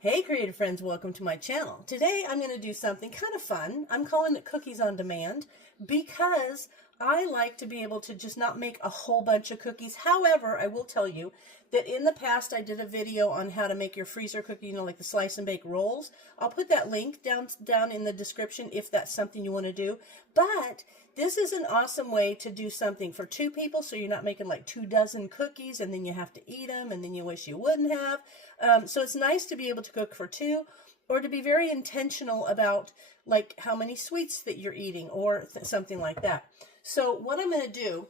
Hey creative friends, welcome to my channel. Today I'm going to do something kind of fun. I'm calling it Cookies on Demand because I like to be able to just not make a whole bunch of cookies. However, I will tell you that in the past I did a video on how to make your freezer cookie, like the slice and bake rolls. I'll put that link down in the description if that's something you want to do. But this is an awesome way to do something for two people, so you're not making like 24 cookies and then you have to eat them and then you wish you wouldn't have. So it's nice to be able to cook for two, or to be very intentional about like how many sweets that you're eating or something like that. So what I'm going to do,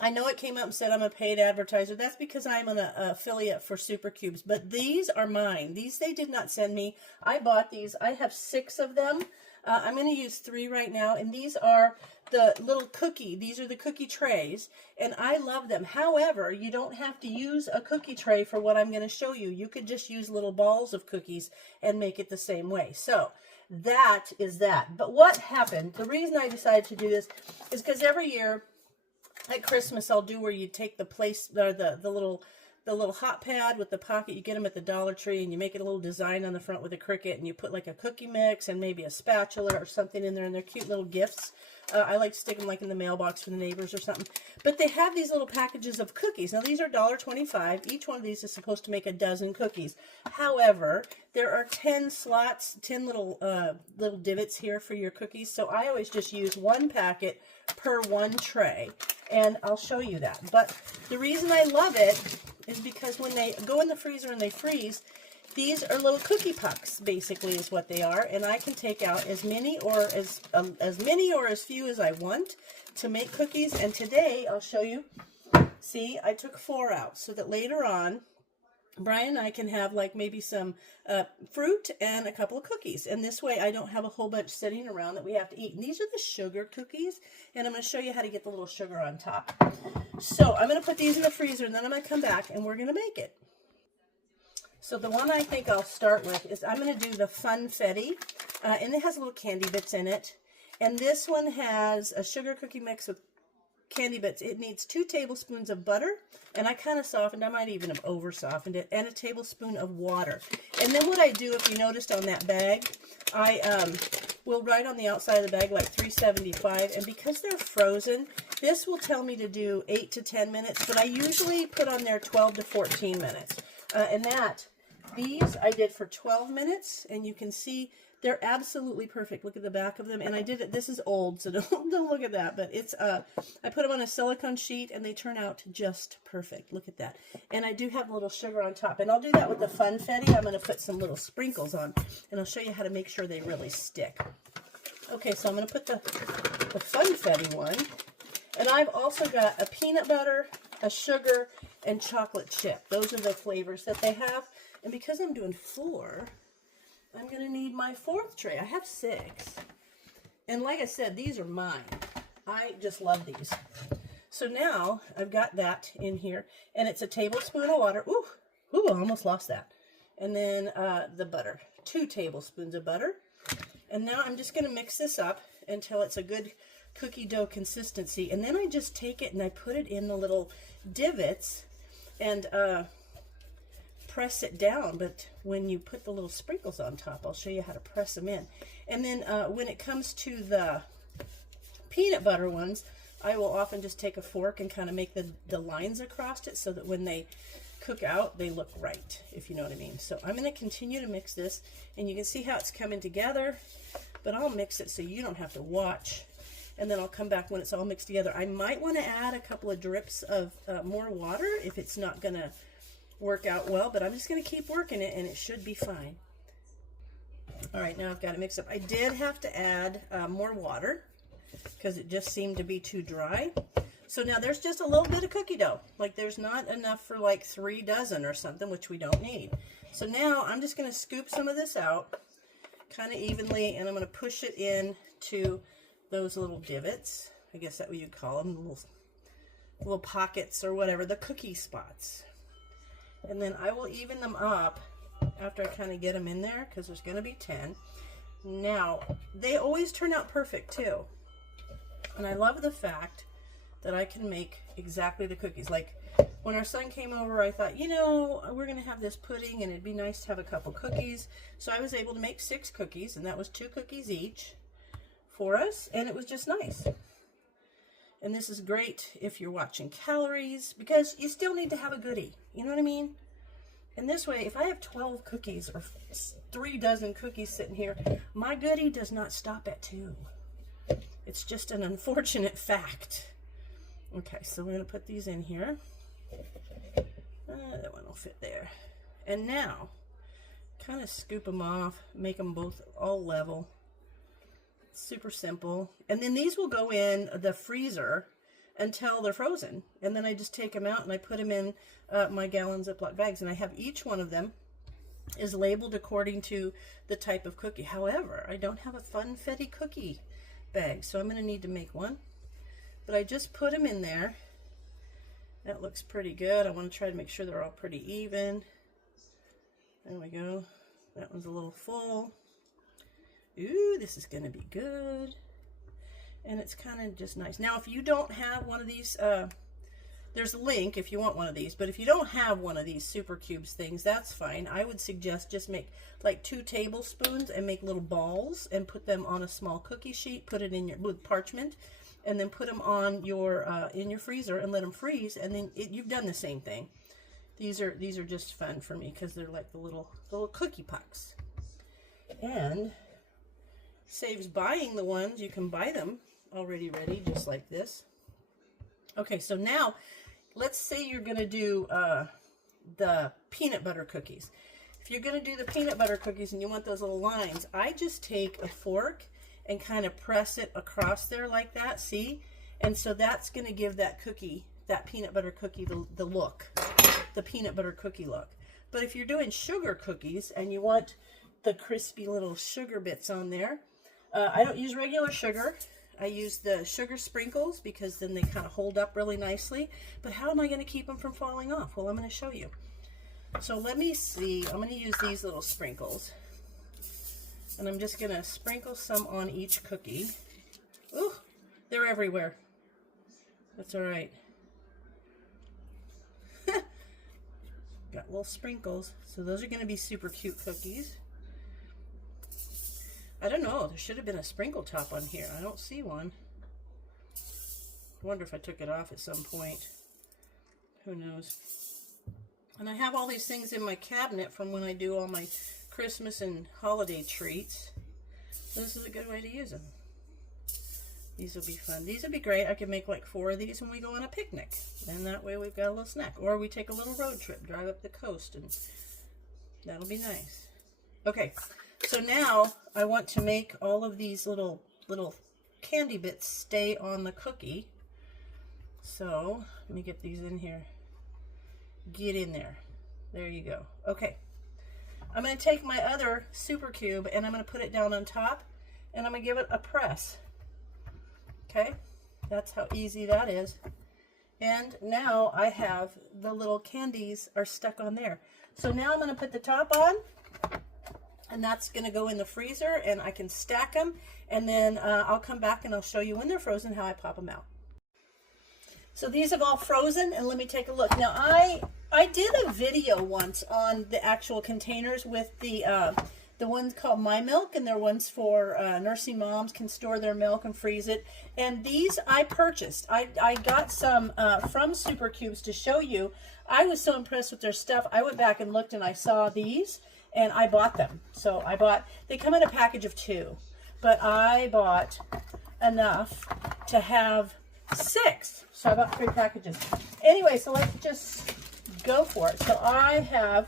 I know it came up and said I'm a paid advertiser. That's because I'm an affiliate for Supercubes, but these are mine. These they did not send me. I bought these. I have 6 of them. I'm going to use 3 right now, and these are the little cookie. These are the cookie trays, and I love them. However, you don't have to use a cookie tray for what I'm going to show you. You could just use little balls of cookies and make it the same way. So that is that. But what happened, the reason I decided to do this is because every year at Christmas I'll do where you take the place, or the little hot pad with the pocket. You get them at the Dollar Tree and you make it a little design on the front with a Cricut, and you put like a cookie mix and maybe a spatula or something in there, and they're cute little gifts. I like to stick them like in the mailbox for the neighbors or something. But they have these little packages of cookies. Now these are $1.25. Each one of these is supposed to make a dozen cookies. However, there are 10 slots, 10 little divots here for your cookies. So I always just use 1 packet per 1 tray. And I'll show you that. But the reason I love it is because when they go in the freezer and they freeze, these are little cookie pucks, basically, is what they are. And I can take out as many or as few as I want to make cookies. And today I'll show you. See, I took 4 out so that later on Brian and I can have like maybe some fruit and a couple of cookies. And this way I don't have a whole bunch sitting around that we have to eat. And these are the sugar cookies. And I'm going to show you how to get the little sugar on top. So I'm going to put these in the freezer, and then I'm going to come back and we're going to make it. So the one I think I'll start with is I'm going to do the Funfetti. And it has little candy bits in it. And this one has a sugar cookie mix with candy bits. It needs 2 tablespoons of butter, and I kind of softened, I might even have over softened it, and a tablespoon of water. And then what I do, if you noticed on that bag, I will write on the outside of the bag like 375, and because they're frozen, this will tell me to do 8 to 10 minutes, but I usually put on there 12 to 14 minutes. These I did for 12 minutes, and you can see they're absolutely perfect. Look at the back of them. And I did it, this is old, so don't look at that. But it's, I put them on a silicone sheet and they turn out just perfect. Look at that. And I do have a little sugar on top. And I'll do that with the Funfetti. I'm going to put some little sprinkles on. And I'll show you how to make sure they really stick. Okay, so I'm going to put the Funfetti one. And I've also got a peanut butter, a sugar, and chocolate chip. Those are the flavors that they have. And because I'm doing 4... I'm going to need my 4th tray. I have 6. And like I said, these are mine. I just love these. So now I've got that in here. And it's a tablespoon of water. Ooh, I almost lost that. And then the butter. 2 tablespoons of butter. And now I'm just going to mix this up until it's a good cookie dough consistency. And then I just take it and I put it in the little divots and press it down. But when you put the little sprinkles on top, I'll show you how to press them in. And then when it comes to the peanut butter ones, I will often just take a fork and kind of make the lines across it so that when they cook out, they look right, if you know what I mean. So I'm going to continue to mix this, and you can see how it's coming together, but I'll mix it so you don't have to watch. And then I'll come back when it's all mixed together. I might want to add a couple of drips of more water if it's not going to work out well, but I'm just going to keep working it and it should be fine. All right, now I've got it mixed up. I did have to add more water because it just seemed to be too dry. So now there's just a little bit of cookie dough. Like there's not enough for like 3 dozen or something, which we don't need. So now I'm just going to scoop some of this out kind of evenly, and I'm going to push it in to those little divots. I guess that's what you'd call them, little pockets or whatever, the cookie spots. And then I will even them up after I kind of get them in there, because there's going to be 10. Now, they always turn out perfect too. And I love the fact that I can make exactly the cookies. Like when our son came over, I thought, you know, we're going to have this pudding and it'd be nice to have a couple cookies. So I was able to make 6 cookies, and that was 2 cookies each for us, and it was just nice. And this is great if you're watching calories, because you still need to have a goodie. You know what I mean? And this way, if I have 12 cookies or 3 dozen cookies sitting here, my goodie does not stop at 2. It's just an unfortunate fact. Okay, so we're going to put these in here. That one will fit there. And now, kind of scoop them off, make them both all level. Super simple. And then these will go in the freezer until they're frozen. And then I just take them out and I put them in my gallon Ziploc bags. And I have each one of them is labeled according to the type of cookie. However, I don't have a Funfetti cookie bag, so I'm going to need to make one. But I just put them in there. That looks pretty good. I want to try to make sure they're all pretty even. There we go. That one's a little full. Ooh, this is going to be good. And it's kind of just nice. Now, if you don't have one of these, there's a link if you want one of these. But if you don't have one of these Super Cubes things, that's fine. I would suggest just make like 2 tablespoons and make little balls and put them on a small cookie sheet. Put it in your with parchment, and then put them on your in your freezer and let them freeze. And then you've done the same thing. These are just fun for me because they're like the little cookie pucks. And saves buying the ones. You can buy them already ready, just like this. Okay, so now let's say you're going to do the peanut butter cookies. If you're going to do the peanut butter cookies and you want those little lines, I just take a fork and kind of press it across there like that, see? And so that's going to give that cookie, that peanut butter cookie, the look, the peanut butter cookie look. But if you're doing sugar cookies and you want the crispy little sugar bits on there, I don't use regular sugar. I use the sugar sprinkles because then they kind of hold up really nicely. But how am I going to keep them from falling off? Well, I'm going to show you. So let me see. I'm going to use these little sprinkles. And I'm just going to sprinkle some on each cookie. Ooh, they're everywhere. That's all right. Got little sprinkles. So those are going to be super cute cookies. I don't know. There should have been a sprinkle top on here. I don't see one. I wonder if I took it off at some point. Who knows? And I have all these things in my cabinet from when I do all my Christmas and holiday treats. So this is a good way to use them. These will be fun. These will be great. I can make like 4 of these when we go on a picnic. And that way we've got a little snack. Or we take a little road trip, drive up the coast, and that'll be nice. Okay. So now I want to make all of these little candy bits stay on the cookie. So let me get these in here. Get in there. There you go. Okay. I'm going to take my other Super Cube and I'm going to put it down on top and I'm going to give it a press. Okay. That's how easy that is. And now I have the little candies are stuck on there. So now I'm going to put the top on. And that's going to go in the freezer, and I can stack them, and then I'll come back and I'll show you when they're frozen how I pop them out. So these have all frozen, and let me take a look. Now, I did a video once on the actual containers with the ones called My Milk, and they're ones for nursing moms can store their milk and freeze it. And these I purchased. I got some from Super Cubes to show you. I was so impressed with their stuff. I went back and looked, and I saw these. And I bought them. So they come in a package of 2, but I bought enough to have 6. So I bought 3 packages. Anyway, so let's just go for it. So I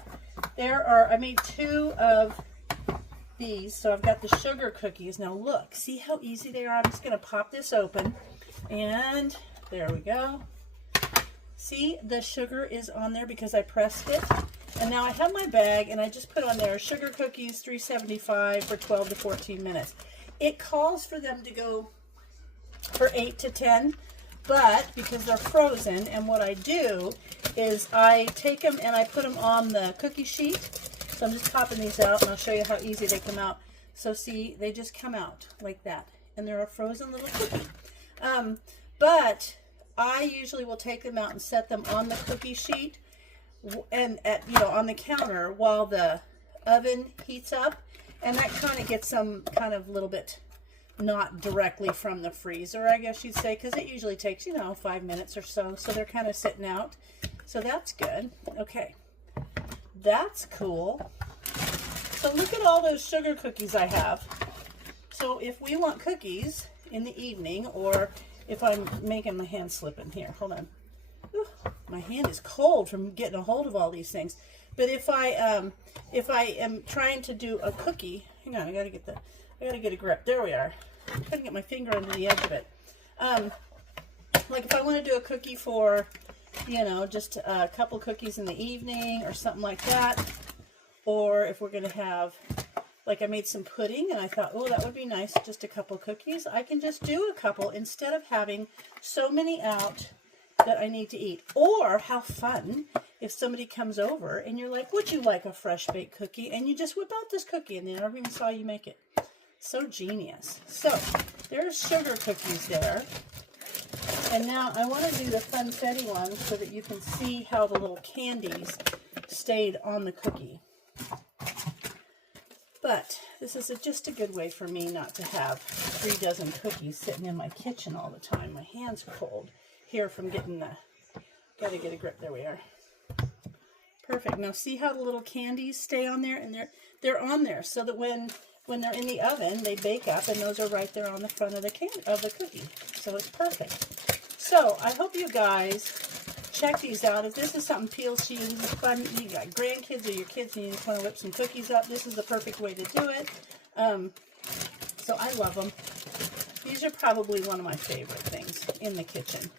made 2 of these. So I've got the sugar cookies. Now look, see how easy they are? I'm just going to pop this open. And there we go. See, the sugar is on there because I pressed it. And now I have my bag, and I just put on there sugar cookies, $3.75 for 12 to 14 minutes. It calls for them to go for 8 to 10, but because they're frozen, and what I do is I take them and I put them on the cookie sheet. So I'm just popping these out, and I'll show you how easy they come out. So see, they just come out like that, and they're a frozen little cookie. But I usually will take them out and set them on the cookie sheet and on the counter while the oven heats up, and that kind of gets them kind of a little bit not directly from the freezer, I guess you'd say, because it usually takes 5 minutes or so, so they're kind of sitting out. So that's good. Okay, that's cool. So look at all those sugar cookies I have. So if we want cookies in the evening, or if I'm making my hand slipping here, hold on. Ooh, my hand is cold from getting a hold of all these things. But if I am trying to do a cookie, hang on, I gotta get a grip. There we are. I couldn't get my finger under the edge of it. Like if I want to do a cookie for, just a couple cookies in the evening or something like that, or if we're gonna have, like I made some pudding and I thought, oh, that would be nice, just a couple cookies. I can just do a couple instead of having so many out that I need to eat. Or how fun if somebody comes over and you're like, would you like a fresh baked cookie? And you just whip out this cookie and they never even saw you make it. So genius. So there's sugar cookies there. And now I want to do the funfetti ones so that you can see how the little candies stayed on the cookie. But this is just a good way for me not to have 3 dozen cookies sitting in my kitchen all the time. My hand's cold here from getting gotta get a grip. There we are. Perfect. Now see how the little candies stay on there, and they're on there so that when they're in the oven, they bake up, and those are right there on the front of the cookie. So it's perfect. So I hope you guys check these out. If this is something appeals to you, this is fun. You got grandkids or your kids and you just want to whip some cookies up, this is the perfect way to do it. So I love them. These are probably one of my favorite things in the kitchen.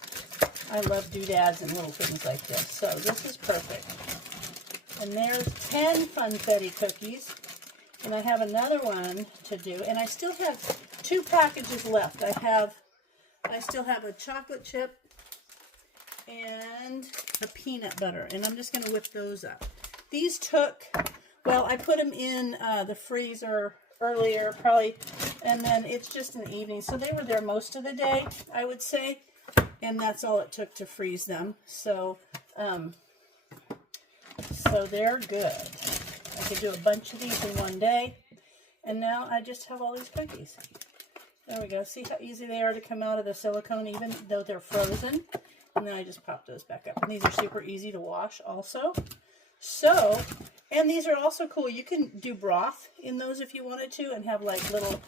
I love doodads and little things like this. So this is perfect. And there's 10 funfetti cookies. And I have another one to do. And I still have 2 packages left. I still have a chocolate chip and a peanut butter, and I'm just going to whip those up. These took, well, I put them in the freezer earlier, probably, and then it's just in the evening, so they were there most of the day, I would say, and that's all it took to freeze them. So, so they're good. I could do a bunch of these in one day, and now I just have all these cookies. There we go. See how easy they are to come out of the silicone, even though they're frozen. And then I just pop those back up. And these are super easy to wash also. So, and these are also cool. You can do broth in those if you wanted to, and have like little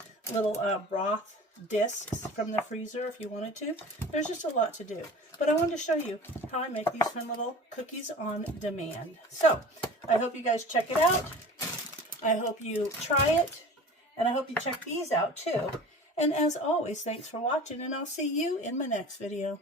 broth discs from the freezer if you wanted to. There's just a lot to do. But I wanted to show you how I make these fun little cookies on demand. So, I hope you guys check it out. I hope you try it. And I hope you check these out too. And as always, thanks for watching, and I'll see you in my next video.